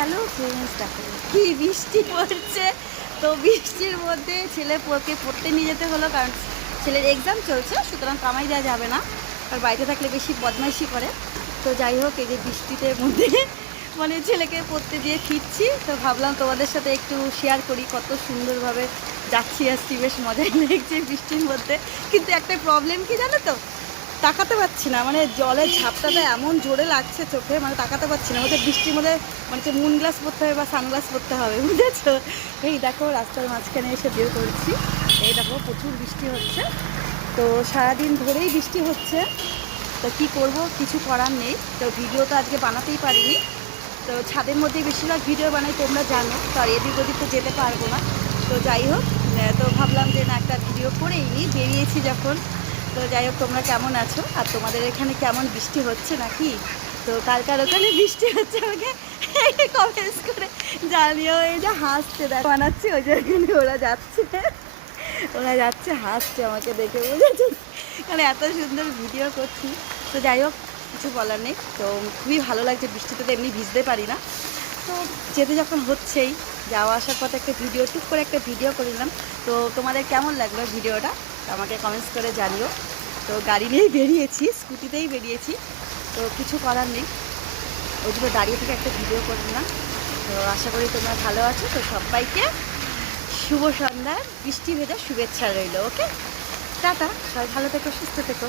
Hello friends, দেখো কি বৃষ্টি পড়ছে। তো বৃষ্টির মধ্যে ছেলেকে পড়তে নিয়ে যেতে হলো, কারণ ছেলের এক্সাম চলছে, সুতরাং কামাই দেওয়া যাবে না, আর বাড়িতে থাকলে বেশি বদমাইশি করে। তো যাই হোক, এই যে বৃষ্টিতে মধ্যে মানে ছেলেকে পড়তে দিয়ে ফিরছি, তো ভাবলাম তোমাদের সাথে একটু শেয়ার করি কত সুন্দরভাবে যাচ্ছি আসছি, বেশ মজাই লাগছে বৃষ্টির মধ্যে। কিন্তু একটা প্রবলেম কি জানো তো, তাকাতে পারছি না, মানে জলের ঝাপটাটা এমন জোরে লাগছে চোখে, মানে তাকাতে পারছি না। ওদের বৃষ্টির মধ্যে মানে যে মুন গ্লাস পরতে হবে বা সানগ্লাস পরতে হবে, বুঝেছো? এই দেখো রাস্তার মাঝখানে এসে বের করেছি, এই দেখো প্রচুর বৃষ্টি হচ্ছে। তো সারাদিন ধরেই বৃষ্টি হচ্ছে, তো কি করব, কিছু করার নেই। তো ভিডিও তো আজকে বানাতেই পারিনি, তো ছাদের মধ্যেই বেশিরভাগ ভিডিও বানাই, তোমরা জানো। তো আর এদিক ওদিক তো যেতে পারবো না। তো যাই হোক, তো ভাবলাম যে না, একটা ভিডিও করেই নিই, বেরিয়েছি যখন। তো যাই হোক, তোমরা কেমন আছো, আর তোমাদের এখানে কেমন বৃষ্টি হচ্ছে নাকি? তো কার কার ওখানে বৃষ্টি হচ্ছে আমাকে কমেন্টস করে জানিও। এই যে হাসছে, দেখ বানাচ্ছি, ওই যে এখানে ওরা যাচ্ছে হাসছে আমাকে দেখে, বুঝেছি, মানে এত সুন্দর ভিডিও করছি। তো যাই হোক, কিছু বলার নেই। তো খুবই ভালো লাগছে বৃষ্টিতে, তো এমনি ভিজতে পারি না। তো যেতে যখন হচ্ছেই, যাওয়া আসার পথে একটা ভিডিও, টুক করে একটা ভিডিও করে নিলাম। তো তোমাদের কেমন লাগলো ভিডিওটা আমাকে কমেন্টস করে জানিও। তো গাড়ি নিয়েই বেরিয়েছি, স্কুটিতেই বেরিয়েছি, তো কিছু করার নেই, ওই জন্য দাঁড়িয়ে থেকে একটা ভিডিও করে নিলাম। তো আশা করি তোমরা ভালো আছো। তো সবাইকে শুভ সন্ধ্যার বৃষ্টি ভেজা শুভেচ্ছা রইল। ওকে, টাটা, সবাই ভালো থেকো, সুস্থ থেকো।